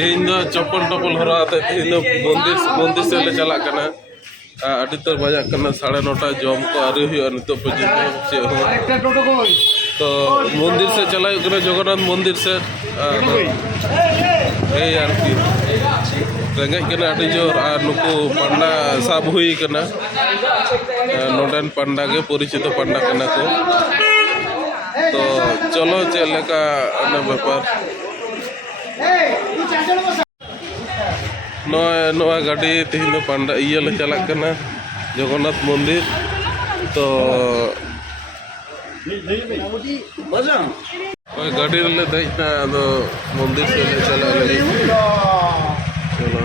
तेहन दो चप्पल टप्पल हराते तेहन मंदिर से ले चला करना अडितर बजा करना 9:30 जम को आरे हुई नितो पर्यंत चे हो तो मंदिर से चला करना जगन्नाथ मंदिर से ए यार की रेंगे करना अडी जोर और नुको पंडा साब हुई करना नोडन पंडा के परिचित पंडा करना को तो चलो चले का व्यापार नवा गाड़ी तेहन पंडा इया ले चला करना जगन्नाथ मंदिर तो गाड़ी ले दजना अदो मंदिर से ले चला लगे चलो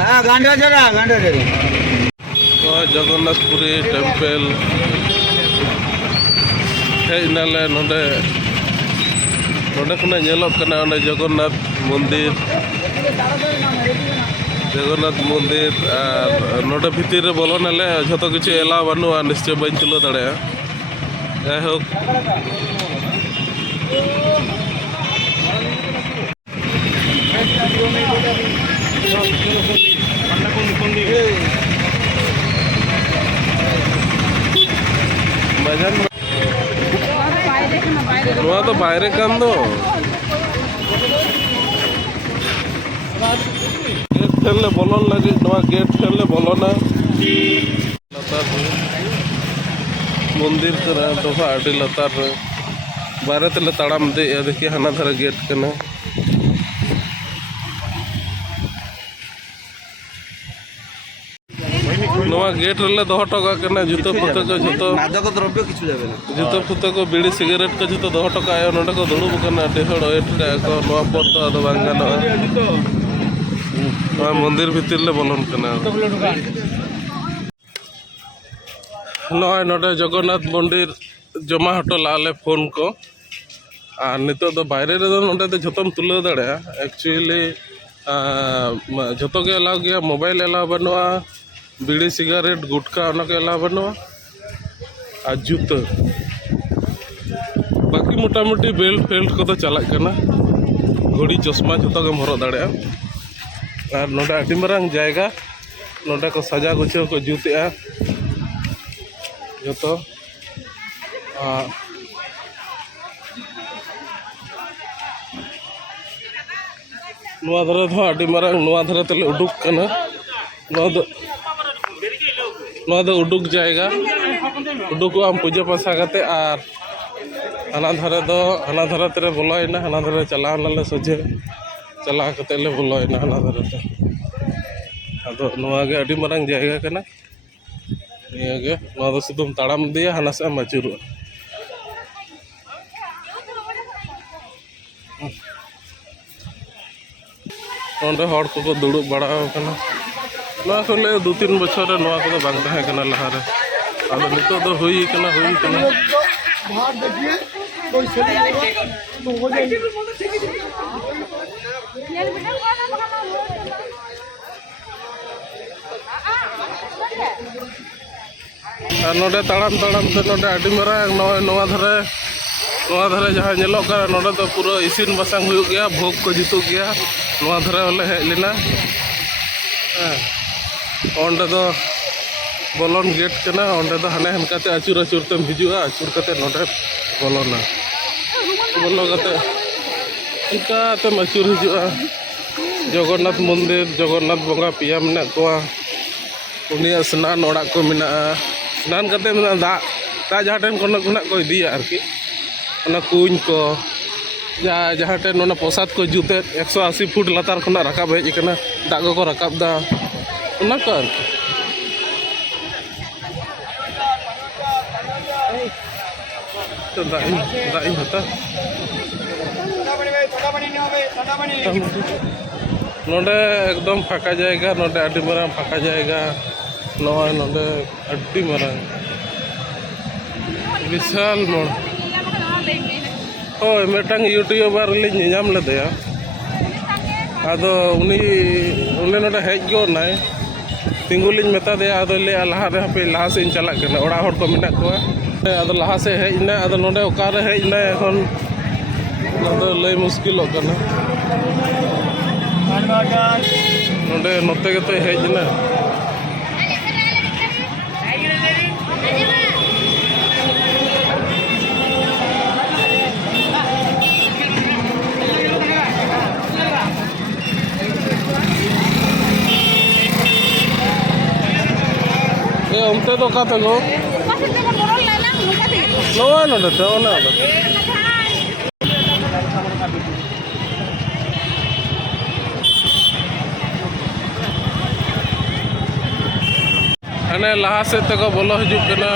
हाँ गांडा जरा तो जगन्नाथपुरी टेम्पल हेजनाले नोडे नोडे खना नेलोक कना ओने जगन्नाथ मंदिर और नोडे भितर रे बोलोनाले जतो किछु एला बानुआ निश्चय बन तुलो दाड़े जाय होक मजान नोआ तो बाहरे कान दो गेट खेलने बोलन लगे नोआ गेट खेलने बोलोना लतार मंदिर करा दोफा आडी लतार बारे तेले ताड़ाम दे देखिए हाना धारा गेट कना नोआ गेट रेले दोहो टका कना जुतो पुतो को जतो मादक द्रव्य किछु जाबे ना जुतो पुतो को बीड़ी सिगरेट को जतो दोहो टका आयो नोडे को दुड़ुब कना डेहड़ एट को नोआ पर तो आदो बांगानो नोआ मंदिर भितर ले बोलन कना नोआ नोडे जगन्नाथ मंदिर जमा हटो लाले फोन को और नितो दो बाहरे रे नोडे तो जतम तुलो दाड़े एक्चुअली जतो के अलाउ गया मोबाइल अलाउ बनुआ बीड़ी सिगारेट गुटखा के अलाउ बनुआ और जूतो बाकी मोटामुटी बेल्ट फेल्ट को तो चला करना घड़ी चश्मा जो के हरद दाड़े और नोडे आडी मारांग जायगा नोडे को सजा गुछाव को जुते जो नवा धारा दो आडी मारांग नवा धारा तेले उडुक कना नवा दो उडुक जाएगा उडुक आम पूजा पासा करते और हाना धारा तेरे बोलोयना हाना धारा चला नाले सोझे चला करते ले बोलोयना हाना धारा ते अदो नवा गे आडी मारांग जायगा कना निया गे नवा दो सुदुम ताड़ाम दिया हाना से माचुरु ओंडे हड़ को दुड़ुब बड़ा कना नवा को ले 2-3 बछर रे नवा को बांग ताहे कना लहा रे आदो नितो दो हुई कना बाहर देखिए कोई चली तो हो जाएगी नोडे ताड़ाम से नोडे आडी मारांग नवा धारे जहाँ नेलोक का नोडे तो पूरा इसिन बासांग हुई गया भोग को जुतु गया नवा धारे वाले हेज लेना ओंडे दो बोलन गेट कना ओंडे दो हाने हनकाते आचुर तेम हिजुआ आचुर कते नोडे बोलोना बोलो कते इनका तेम आचुर हिजुआ जगन्नाथ मंदिर जगन्नाथ बंगा पिया मेना कोआ उनिया स्नान ओड़ा को मेना स्नान करते मेना दा जहाँ टेन को इदिया आरकी ओना कुंज को जहाँ टेन ओना प्रसाद को जुते 180 फुट लतार खना रकाब हेज कना दाग को रकाब दा ओना को आरकी तो दाई हता नोडे एकदम फाका जाएगा नोडे आडी मारांग फाका जाएगा नवा नोडे आडी मारांग विशाल मोड़ ओय मेटांग यूट्यूबर लिंग नाम लेदेया आदो उनी नोडे हेज गो नाय तिंगुलिंग मेता दे आदो ले लहा रे पे लहा से चला करना ओड़ा हड़ को मेना को ᱟᱫᱚ ᱞᱟᱦᱟ ᱥᱮᱫ ᱦᱮᱡ ᱮᱱᱟ ᱟᱫᱚ ᱱᱚᱰᱮ ᱚᱠᱟᱨᱮ ᱦᱮᱡ ᱮᱱᱟ ᱮᱠᱷᱚᱱ ᱟᱫᱚ ᱞᱟᱹᱭ ᱢᱩᱥᱠᱤᱞᱚᱜ ᱠᱟᱱᱟ ᱱᱚᱰे ᱱᱚᱛᱮ ᱜᱮᱛᱚᱭ ᱦᱮᱡ ᱮᱱᱟ onte do kata go no no no no no ane laha set te ko bolo hijuk kana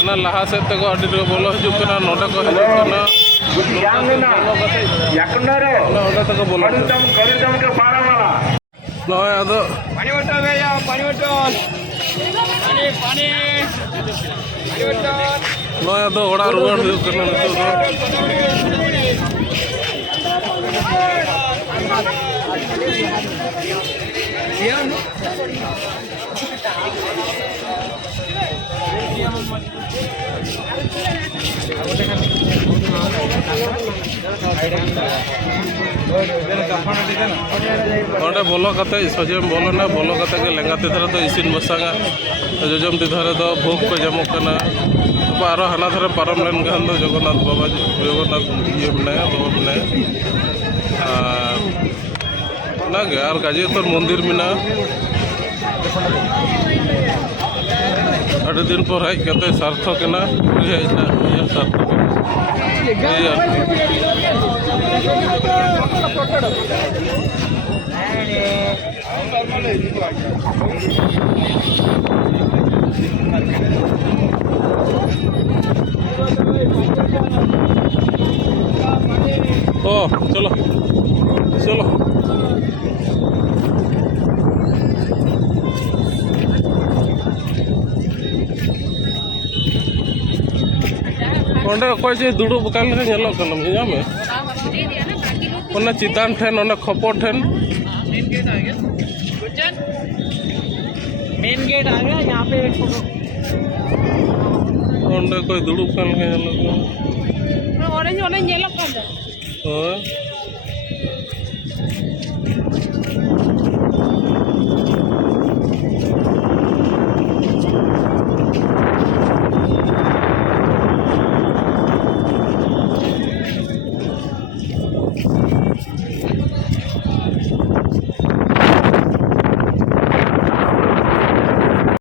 ana laha set te ko adi ko bolo hijuk kana noda ko hijuk kana yakundaro noda te ko bolo karidam ke parawala no ado pani botol veya pani botol pani botol no ado oda ruwar hijuk kana nitu onde bolo kate sojem bolo na bolo kate ke lengate dhare do isin basanga jojom ti dhare do bhog ko jamok kana ba aro hana dhare param len gan do Jagannath baba Jagannath iye menaya baba menaya na ge ar gaji tor mondir mina ᱟᱹᱰᱤ ᱫᱤᱱ ᱯᱚᱨ ᱦᱮᱡ ᱠᱟᱛᱮ ᱥᱟᱨᱛᱷᱚᱠ ᱮᱱᱟ ᱦᱮᱡ ᱮᱱᱟ ᱤᱭᱟᱹ ᱥᱟᱨᱛᱷᱚᱠ ও চলো চলো onde okoy je dudub kan le nyelok kana nyame ona chitan then ona khopor then main gate आ गया यहाँ पे एक photo onde koy dudub kan le nyelok orange orange yellow कर दो oh